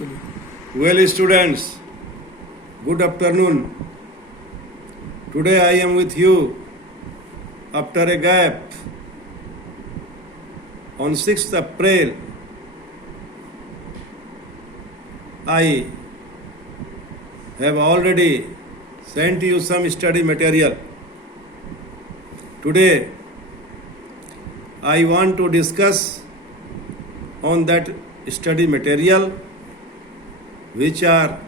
Well, students, good afternoon. Today I am with you after a gap. On 6th April, I have already sent you some study material. Today, I want to discuss on that study material which are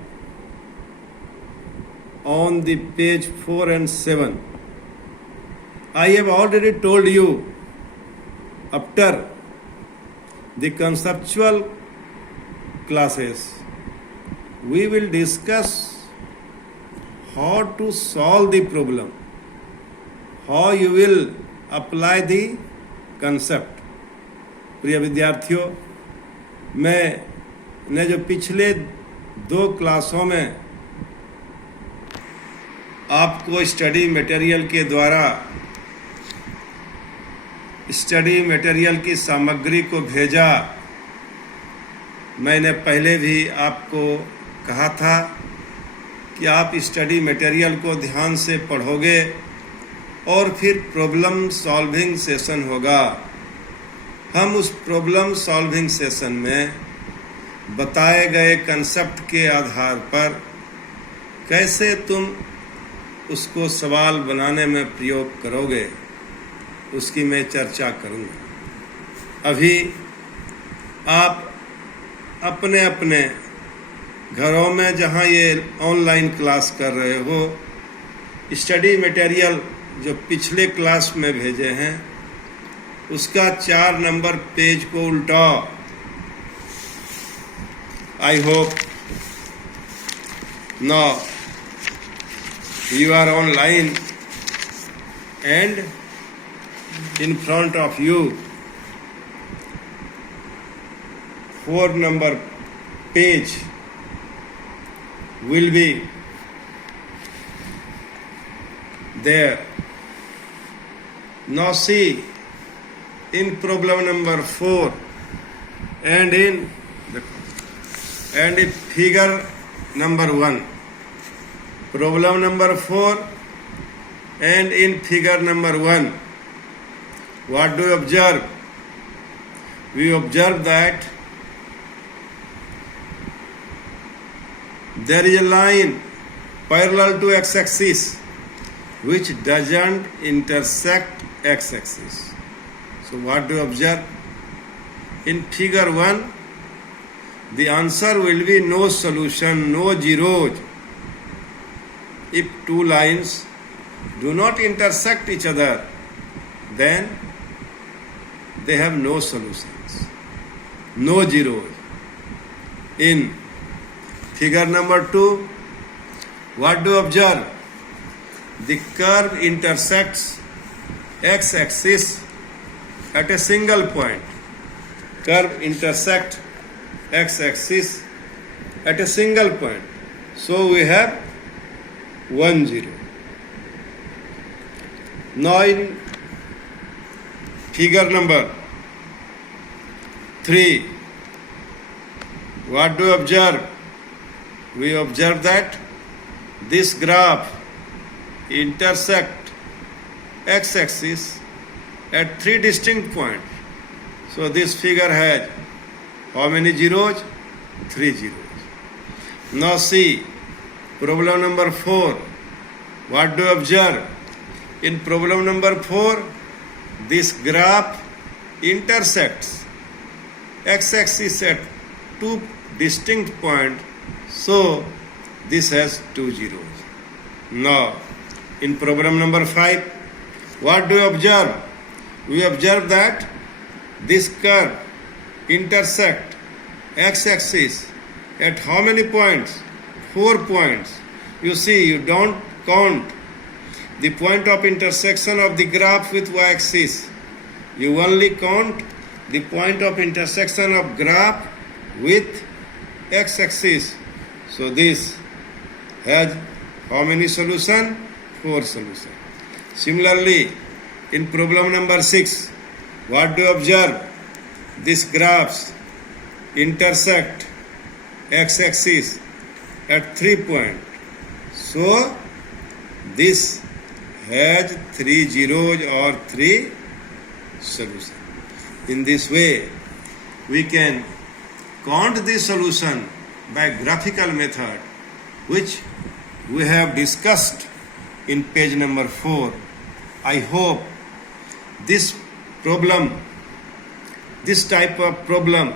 on the page 4 and 7. I have already told you after the conceptual classes we will discuss how to solve the problem, how you will apply the concept. प्रिय विद्यार्थियों, मैंने जो पिछले 2 क्लासों में आपको study material के द्वारा स्टडी मटेरियल की सामग्री को भेजा, मैंने पहले भी आपको कहा था कि आप स्टडी मटेरियल को ध्यान से पढ़ोगे और फिर प्रॉब्लम सॉल्विंग सेशन होगा। हम उस प्रॉब्लम सॉल्विंग सेशन में बताए गए कंसेप्ट के आधार पर कैसे तुम उसको सवाल बनाने में प्रयोग करोगे, उसकी मैं चर्चा करूँगा। अभी आप अपने अपने घरों में जहाँ ये ऑनलाइन क्लास कर रहे हो, स्टडी मटेरियल जो पिछले क्लास में भेजे हैं उसका 4 नंबर पेज को उल्टाओ। I hope now you are online and in front of you 4 number page will be there. Now see, in problem number 4 and in figure number 1, problem number 4 and in figure number 1, what do we observe? We observe that there is a line parallel to x-axis which doesn't intersect x-axis. So what do you observe? In figure 1, the answer will be no solution, no zeros. If 2 lines do not intersect each other, then they have no solutions, no zeros. In figure number 2, what do you observe? The curve intersects x-axis at a single point. Curve intersect x-axis at a single point. So we have 1 0. Now in figure number 3, what do we observe? We observe that this graph intersect x-axis at 3 distinct points. So this figure has how many zeros? 3 zeros. Now see, problem number 4. What do you observe? In problem number 4, this graph intersects x-axis at 2 distinct points. So this has 2 zeros. Now, in problem number 5, what do you observe? We observe that this curve intersect x-axis at how many points? 4 points. You see, you don't count the point of intersection of the graph with y-axis. You only count the point of intersection of graph with x-axis. So this has how many solution? 4 solution. Similarly, in problem number 6, what do you observe? These graphs intersect x-axis at 3 points. So this has 3 zeros or 3 solutions. In this way, we can count the solution by graphical method, which we have discussed in page number 4. I hope this type of problem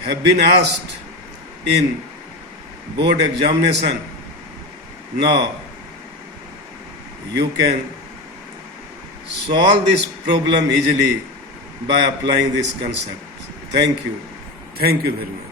have been asked in board examination. Now you can solve this problem easily by applying this concept. Thank you. Thank you very much.